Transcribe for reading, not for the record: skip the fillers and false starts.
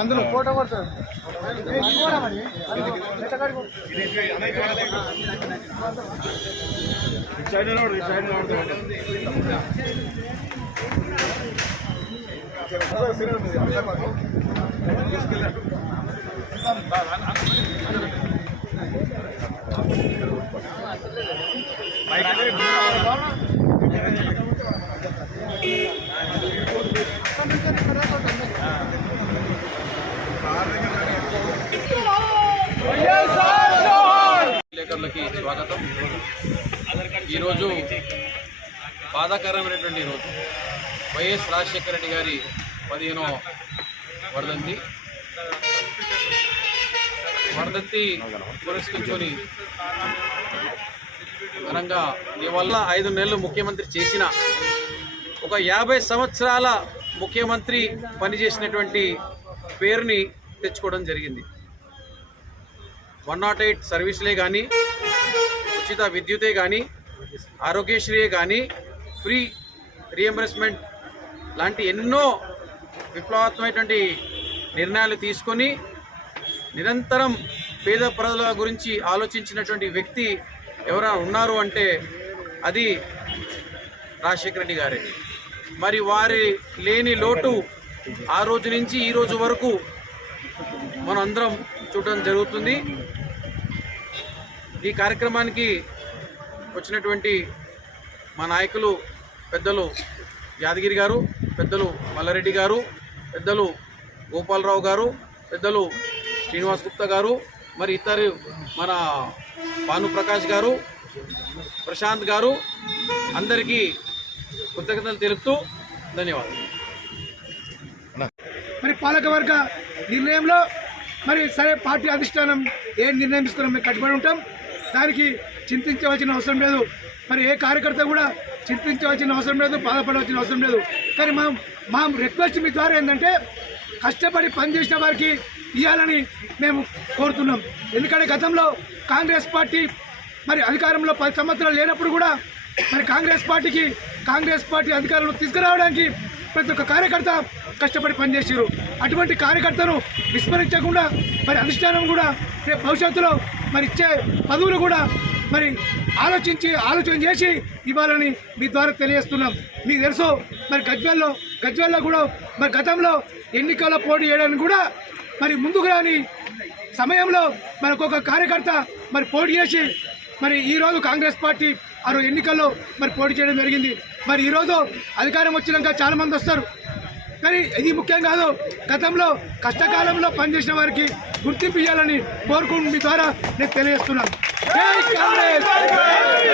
అందులో ఫోటో కొడతాడు విలేకరులకి స్వాగతం. ఈరోజు బాధాకరమైనటువంటి రోజు. వైఎస్ రాజశేఖర రెడ్డి గారి 15వ వర్ధంతి పురస్కరించుకొని ఘనంగా ఇవల్ల 5 నెలలు ముఖ్యమంత్రి చేసిన ఒక 50 సంవత్సరాల ముఖ్యమంత్రి పనిచేసినటువంటి పేరుని తెచ్చుకోవడం జరిగింది. 108 సర్వీసులే కానీ, ఉచిత విద్యుతే కానీ, ఆరోగ్యశ్రీయే కానీ, ఫ్రీ రీఎంబర్స్మెంట్ లాంటి ఎన్నో విప్లవాత్మకమైనటువంటి నిర్ణయాలు తీసుకొని నిరంతరం పేద ప్రజల గురించి ఆలోచించినటువంటి వ్యక్తి ఎవరైనా ఉన్నారు అంటే అది రాజశేఖర రెడ్డి గారే. మరి వారి లేని లోటు ఆ రోజు నుంచి ఈ రోజు వరకు మనం అందరం చూడడం జరుగుతుంది. ఈ కార్యక్రమానికి వచ్చినటువంటి మా నాయకులు పెద్దలు యాదగిరి గారు, పెద్దలు మల్లారెడ్డి గారు, పెద్దలు గోపాలరావు గారు, పెద్దలు శ్రీనివాస్ గుప్తా గారు, మరి ఇతరు మన భానుప్రకాష్ గారు, ప్రశాంత్ గారు, అందరికీ కృతజ్ఞతలు తెలుపుతూ ధన్యవాదాలు. మరి పాలకవర్గ నిర్ణయంలో మరి సరే పార్టీ అధిష్టానం ఏ నిర్ణయం తీసుకున్నాం మేము కట్టుబడి ఉంటాం. దానికి చింతించవలసిన అవసరం లేదు. మరి ఏ కార్యకర్త కూడా చింతించవలసిన అవసరం లేదు, బాధపడవలసిన అవసరం లేదు. కానీ మా రిక్వెస్ట్ మీ ద్వారా ఏంటంటే కష్టపడి పనిచేసిన వారికి ఇవ్వాలని మేము కోరుతున్నాం. ఎందుకంటే గతంలో కాంగ్రెస్ పార్టీ మరి అధికారంలో 10 సంవత్సరాలు లేనప్పుడు కూడా మరి కాంగ్రెస్ పార్టీ అధికారంలో తీసుకురావడానికి ప్రతి ఒక్క కార్యకర్త కష్టపడి పనిచేసారు. అటువంటి కార్యకర్తను విస్మరించకుండా మరి అధిష్టానం కూడా రేపు భవిష్యత్తులో మరి ఇచ్చే పదవులు కూడా మరి ఆలోచన చేసి ఇవ్వాలని మీ ద్వారా తెలియజేస్తున్నాం. మీకు తెలుసు మరి గజ్వేల్లో కూడా మరి గతంలో ఎన్నికల పోటీ చేయడానికి కూడా మరి ముందుకు రాని సమయంలో మరి ఒక్కొక్క కార్యకర్త మరి పోటీ చేసి మరి ఈరోజు కాంగ్రెస్ పార్టీ ఆ ఎన్నికల్లో మరి పోటీ చేయడం జరిగింది. మరి ఈరోజు అధికారం వచ్చినాక చాలామంది వస్తారు, కానీ ఇది ముఖ్యం కాదు. గతంలో కష్టకాలంలో పనిచేసిన వారికి గుర్తింపు ఇవ్వాలని కోరుకుంటూ మీ ద్వారా నేను తెలియజేస్తున్నాను. జై కాంగ్రెస్.